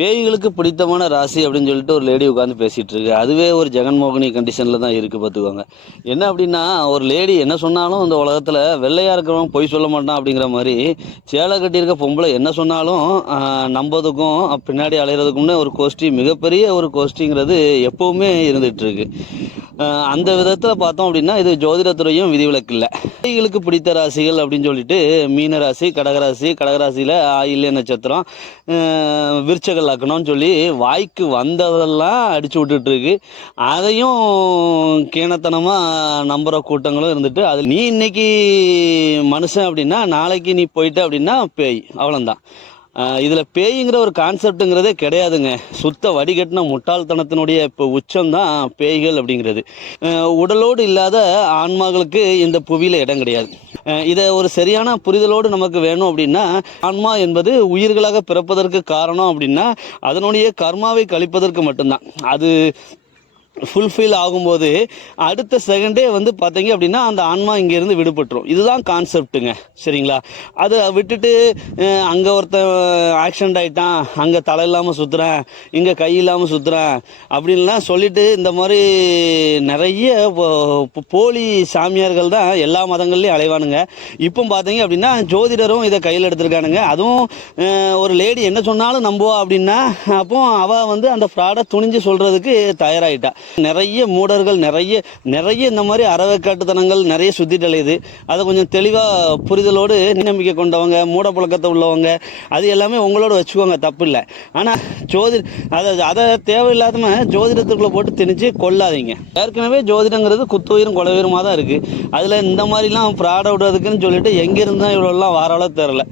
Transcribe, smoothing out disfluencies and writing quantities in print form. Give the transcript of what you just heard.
பேய்களுக்கு பிடித்தமான ராசி அப்படின்னு சொல்லிட்டு ஒரு லேடி உட்காந்து பேசிட்டு இருக்கு. அதுவே ஒரு ஜெகன்மோகினி கண்டிஷன்ல தான் இருக்கு பார்த்துக்கோங்க. என்ன அப்படின்னா, ஒரு லேடி என்ன சொன்னாலும் இந்த உலகத்துல வெள்ளையா இருக்கிறவன் பொய் சொல்ல மாட்டான் அப்படிங்கிற மாதிரி, சேலை கட்டியிருக்க பொம்பளை என்ன சொன்னாலும் நம்பதுக்கும் பின்னாடி அலையிறதுக்கும்னு ஒரு கோஷ்டி, மிகப்பெரிய ஒரு கோஷ்டிங்கிறது எப்பவுமே இருந்துட்டு இருக்கு. அந்த விதத்துல பார்த்தோம் அப்படின்னா இது ஜோதிடத்துறையும் விதிவிலக்கு இல்லை. பேய்களுக்கு பிடித்த ராசிகள் அப்படின்னு சொல்லிட்டு மீனராசி, கடகராசியில ஆயில்ய நட்சத்திரம், விருச்சக லக்னம்னு சொல்லி வாய்க்கு வந்ததெல்லாம் அடிச்சு விட்டுட்டு இருக்கு. அதையும் கீணத்தனமா நம்புற கூட்டங்களும் இருந்துட்டு, அது நீ இன்னைக்கு மனுஷன் அப்படின்னா நாளைக்கு நீ போயிட்ட அப்படின்னா பேய், அவ்வளவுதான். இதுல பேய்ங்கிற ஒரு கான்செப்டுங்கிறதே கிடையாதுங்க. சுத்த வடிகட்டின முட்டாள்தனத்தினுடைய இப்போ உச்சம்தான் பேய்கள் அப்படிங்கிறது. உடலோடு இல்லாத ஆன்மாக்களுக்கு இந்த புவியில இடம் கிடையாது. இதை ஒரு சரியான புரிதலோடு நமக்கு வேணும் அப்படின்னா, ஆன்மா என்பது உயிர்களாக பிறப்பதற்கு காரணம் அப்படின்னா அதனுடைய கர்மாவை கழிப்பதற்கு மட்டும்தான். அது ஃபுல்ஃபில் ஆகும்போது அடுத்த செகண்டே வந்து பார்த்தீங்க அப்படின்னா அந்த ஆன்மா இங்கேருந்து விடுபட்டுரும். இதுதான் கான்செப்ட்டுங்க, சரிங்களா? அதை விட்டுட்டு அங்கே ஒருத்தன் ஆக்சிடென்ட் ஆகிட்டான், அங்கே தலை இல்லாமல் சுற்றுறேன், இங்கே கை இல்லாமல் சுற்றுறேன் அப்படின்லாம் சொல்லிட்டு இந்த மாதிரி நிறைய போலி சாமியார்கள் தான் எல்லா மதங்கள்லையும் அலைவானுங்க. இப்போ பார்த்தீங்க அப்படின்னா ஜோதிடரும் இதை கையில் எடுத்திருக்கானுங்க. அதுவும் ஒரு லேடி என்ன சொன்னாலும் நம்புவா அப்படின்னா, அப்போ அவள் வந்து அந்த ஃப்ராடை துணிஞ்சு சொல்கிறதுக்கு தயாராகிட்டா. நிறைய மூடர்கள், நிறைய இந்த மாதிரி அறவைக்காட்டுத்தனங்கள் நிறைய சுத்திட்டு அலையுது. அதை கொஞ்சம் தெளிவாக புரிதலோடு நம்பிக்கை கொண்டவங்க, மூட பழக்கத்தை உள்ளவங்க, அது எல்லாமே உங்களோட வச்சுக்கோங்க, தப்பு இல்லை. ஆனால் அதை தேவையில்லாதம ஜோதிடத்துக்குள்ளே போட்டு திணிச்சு கொள்ளாதீங்க. ஏற்கனவே ஜோதிடங்கிறது குத்துயிரும் கொலவீரமாக தான் இருக்குது. அதில் இந்த மாதிரிலாம் ஃப்ராடை விடுறதுக்குன்னு சொல்லிட்டு எங்கேருந்து தான் இவ்வளோலாம் வாராளோ தெரில.